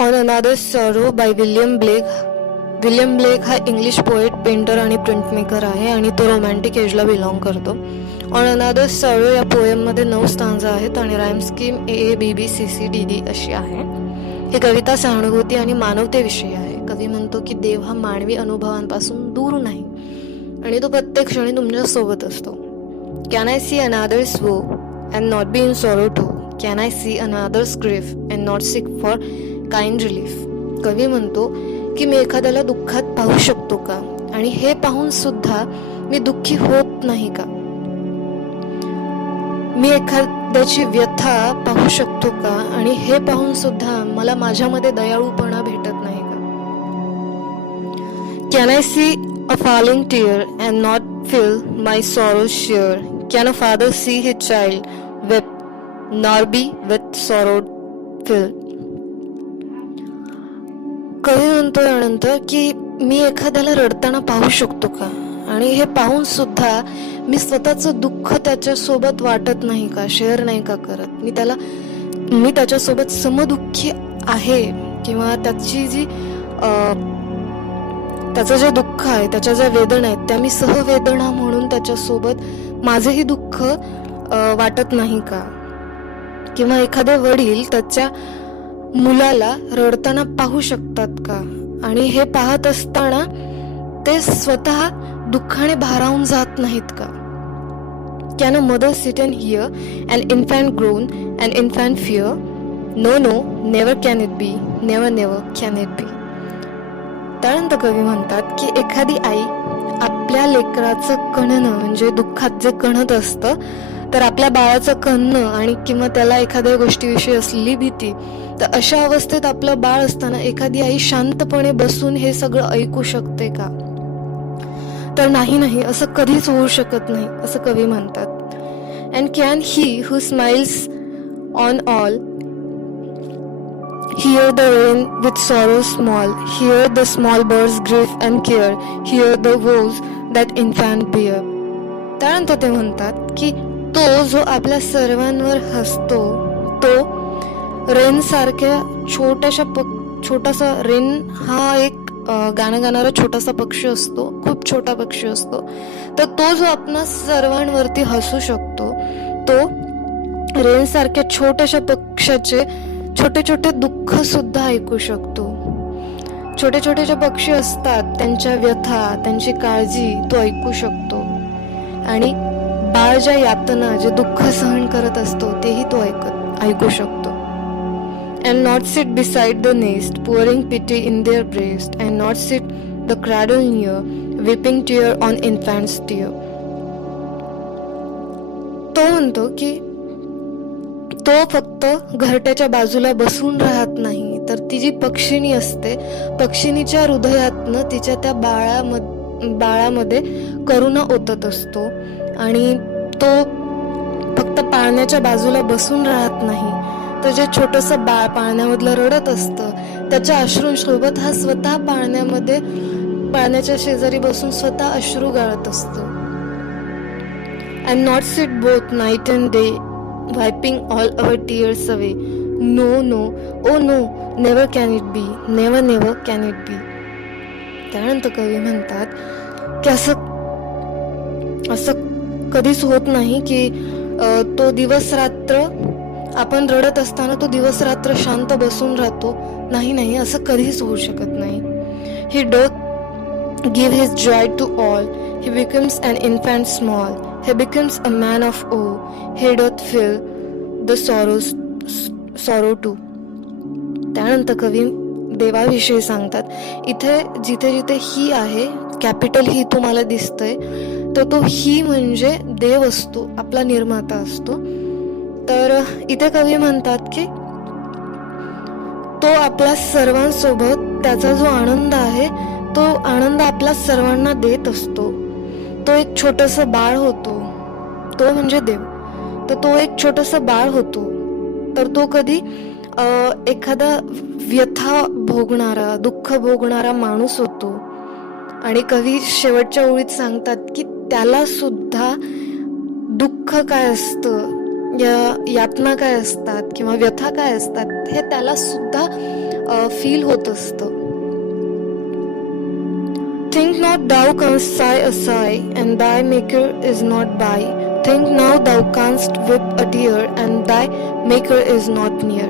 On another sorrow by William Blake. William Blake हा English poet, painter आणि printmaker आहे आणि तो रोमॅन्टिक एजला बिलॉंग करतो. ऑन अनादर सॉरो या पोएममध्ये 9 स्टांजा आहेत आणि राईम स्कीम AABBCCDD अशी आहे. ही कविता सहानुभूती आणि मानवतेविषयी आहे. कवी म्हणतो की देव हा मानवी अनुभवांपासून दूर नाही आणि तो प्रत्येक क्षणी तुमच्या सोबत असतो. Can I see another's woe and not be in sorrow too? Can I see another's grief and not seek for kind relief? कवी म्हणतो की मी एखाद्याला दुःखात पाहू शकतो का आणि हे पाहून सुद्धा मी दुःखी होत नाही का? मी एखाद्याची व्यथा पाहू शकतो का आणि हे पाहून सुद्धा मला माझ्यामध्ये दयाळूपणा भेटत नाही का? Can I see a falling tear and not feel my sorrow share? Can a father see his child weep nor be with sorrow fill? कवी म्हणतो यानंतर की मी एखाद्याला रडताना पाहू शकतो का आणि हे पाहून सुद्धा मी स्वतःचं दुःख त्याच्यासोबत वाटत नाही का, शेअर नाही का करत? मी त्याच्यासोबत समदुःखी आहे किंवा त्याची जी त्याचं जे दुःख आहे, त्याच्या ज्या वेदना आहेत त्या मी सहवेदना म्हणून त्याच्यासोबत माझंही दुःख वाटत नाही का? किंवा एखादे वडील त्याच्या मुलाला रडताना पाहू शकतात का आणि हे पाहत असताना ते स्वतः दुःखाने भारावून जात नाहीत का? Can a mother sit and hear and infant groan and infant fear? No no, never can it be, never never can it be. त्यानंतर कवी म्हणतात की एखादी आई आपल्या लेकराचं कणणं म्हणजे दुःखात जे कणत असतं तर आपल्या बाळाचं कणणं आणि किंवा त्याला एखाद्या गोष्टीविषयी असलेली भीती, तर अशा अवस्थेत आपलं बाळ असताना एखादी आई शांतपणे बसून हे सगळं ऐकू शकते का? तर नाही, असं कधीच होऊ शकत नाही असं कवी म्हणतात. And can he who smiles on all hear the rain with sorrow small, hear the small birds grief and care, hear the woes that infant bear? त्यानंतर ते म्हणतात की तो जो आपल्या सर्वांवर हसतो तो रेन सारख्या छोटासा रेन हा एक गाणं गाणारा छोटासा पक्षी असतो, खूप छोटा पक्षी असतो. तर तो जो आपणा सर्वांवरती हसू शकतो तो रेन सारख्या छोट्याशा पक्षाचे छोटे छोटे दुःख सुद्धा ऐकू शकतो. छोटे छोटे जे पक्षी असतात त्यांच्या व्यथा, त्यांची काळजी तो ऐकू शकतो आणि बाळ ज्या यातना, जे दुःख सहन करत असतो तेही तो ऐकू शकतो. And not sit beside the nest pouring pity in their breast, and not sit the cradle near weeping tear on infant's tear. तो म्हणतो की तो फक्त घरट्याच्या बाजूला बसून राहत नाही, तर ती जी पक्षिणी असते, पक्षिणीच्या हृदयातनं तिच्या त्या बाळामध्ये करुणा ओतत असतो आणि तो फक्त पाळण्याच्या बाजूला बसून राहत नाही, तर जे छोटंसं बाळ पाळण्यामधलं रडत असतं त्याच्या अश्रूंसोबत हा स्वतः पाळण्याच्या शेजारी बसून स्वतः अश्रू गाळत असतो. And not sit both night and day wiping all our tears away. No, no, oh no, never can it be, never, never can it be. त्यानंतर कवी म्हणतात की असं कधीच होत नाही की तो दिवस रात्र आपण रडत असताना तो दिवस रात्र शांत बसून राहतो. नाही, असं कधीच होऊ शकत नाही. He doth give his joy to all, he becomes an infant small, he becomes a man of awe, he doth feel the sorrow too. त्यानंतर कवी देवाविषयी सांगतात. इथे जिथे ही आहे, कॅपिटल ही तुम्हाला दिसतंय, तर तो ही म्हणजे देव असतो, आपला निर्माता असतो. तर इथे कवी म्हणतात की तो आपल्या सर्वांसोबत त्याचा जो आनंद आहे तो आनंद आपल्या सर्वांना देत असतो. तो एक छोटंसं बाळ होतो, तो म्हणजे देव. तर तो एक छोटंसं बाळ होतो, तर तो कधी एखादा व्यथा भोगणारा, दुःख भोगणारा माणूस होतो. आणि कवी शेवटच्या ओळीत सांगतात की त्याला सुद्धा दुःख काय असतं यातना काय असतात किंवा व्यथा काय असतात हे त्याला सुद्धा फील होत असतं. Think not thou canst sigh a sigh, and thy maker is not by. Think now thou canst weep a tear, and thy maker is not near.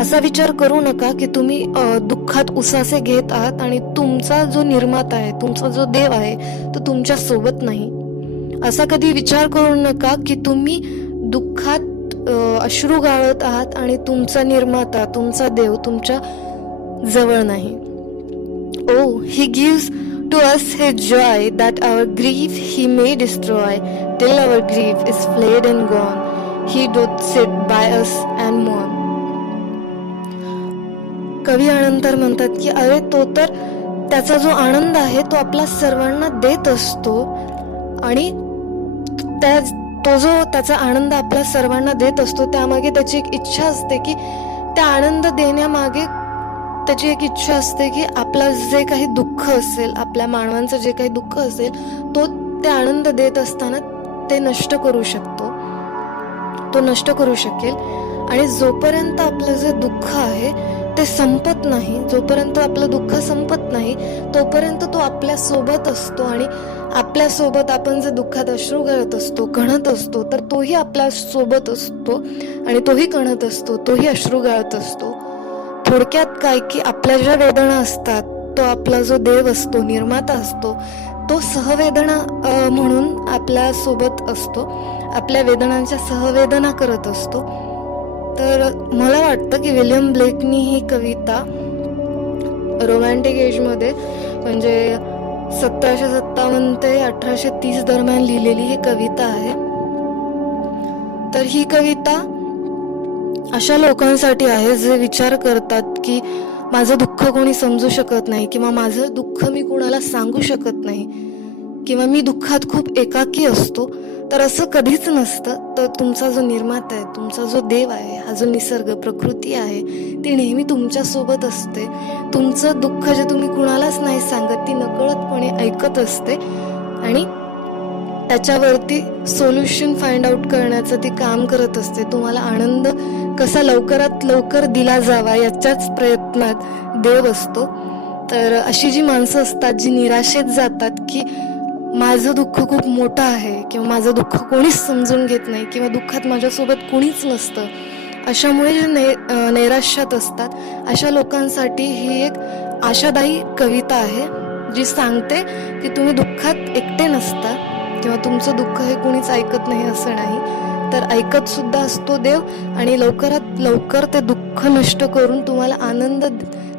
असा विचार करू नका की तुम्ही दुःखात उसासे घेत आहात आणि तुमचा जो निर्माता आहे, तुमचा जो देव आहे तो तुमच्या सोबत नाही. असा कधी विचार करू नका की तुम्ही दुःखात अश्रू गाळत आहात आणि तुमचा निर्माता, तुमचा देव तुमच्या जवळ नाही. Oh, he gives to us his joy, that our grief he may destroy. Till our grief is flayed and gone, he doth sit by us and mourn. कवी आनंतर म्हणतात की अरे तो तर त्याचा जो आनंद आहे तो आपला सर्वांना देत असतो आणि तो जो त्याचा आनंद आपल्या सर्वांना देत असतो त्यामागे त्याची एक इच्छा असते की त्या आनंद देण्यामागे त्याची एक इच्छा असते की आपलं जे काही दुःख असेल, आपल्या मानवांचं जे काही दुःख असेल तो ते आनंद देत असताना ते नष्ट करू शकतो, तो नष्ट करू शकेल. आणि जोपर्यंत आपलं जे दुःख आहे ते संपत नाही, जोपर्यंत आपलं दुःख संपत नाही तोपर्यंत तो आपल्या सोबत असतो. आणि आपल्या सोबत आपण जे दुःखात अश्रू गळत असतो, कणत असतो, तर तोही आपल्या सोबत असतो आणि तोही कणत असतो, तोही अश्रू गाळत असतो. थोडक्यात काय की आपल्या ज्या वेदना असतात तो आपला जो देव असतो, निर्माता असतो, तो सहवेदना म्हणून आपल्या सोबत असतो, आपल्या वेदनांच्या सहवेदना करत असतो. तर मला वाटतं की विल्यम ब्लेकनी ही कविता रोमॅन्टिक एजमध्ये म्हणजे 1757 ते 1830 दरम्यान लिहिलेली ही कविता आहे. तर ही कविता अशा लोकांसाठी आहे जे विचार करतात की माझं दुःख कोणी समजू शकत नाही किंवा माझं दुःख मी कुणाला सांगू शकत नाही किंवा मी दुःखात खूप एकाकी असतो. तर असं कधीच नसतं. तर तुमचा जो निर्माता आहे, तुमचा जो देव आहे, हा जो निसर्ग प्रकृती आहे ती नेहमी तुमच्या सोबत असते. तुमचं दुःख जे तुम्ही कुणालाच नाही सांगत ती नकळतपणे ऐकत असते आणि त्याच्यावरती सोल्युशन फाइंड आउट करण्याचं ती काम करत असते. तुम्हाला आनंद कसा लवकरात लवकर दिला जावा याच्याच प्रयत्नात देव असतो. तर अशी जी माणसं असतात जी निराशेत जातात की माझं दुःख खूप मोठं आहे किंवा माझं दुःख कोणीच समजून घेत नाही किंवा दुःखात माझ्यासोबत कोणीच नसतं, अशामुळे जे नैराश्यात असतात अशा लोकांसाठी ही एक आशादायी कविता आहे जी सांगते की तुम्ही दुःखात एकटे नसता किंवा तुमचं दुःख हे कोणीच ऐकत नाही असं नाही, तर ऐकत सुद्धा असतो देव आणि लवकरात लवकर ते दुःख नष्ट करून तुम्हाला आनंद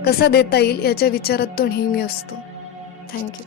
कसा देता येईल याच्या विचारात तो नेहमी असतो. थँक्यू.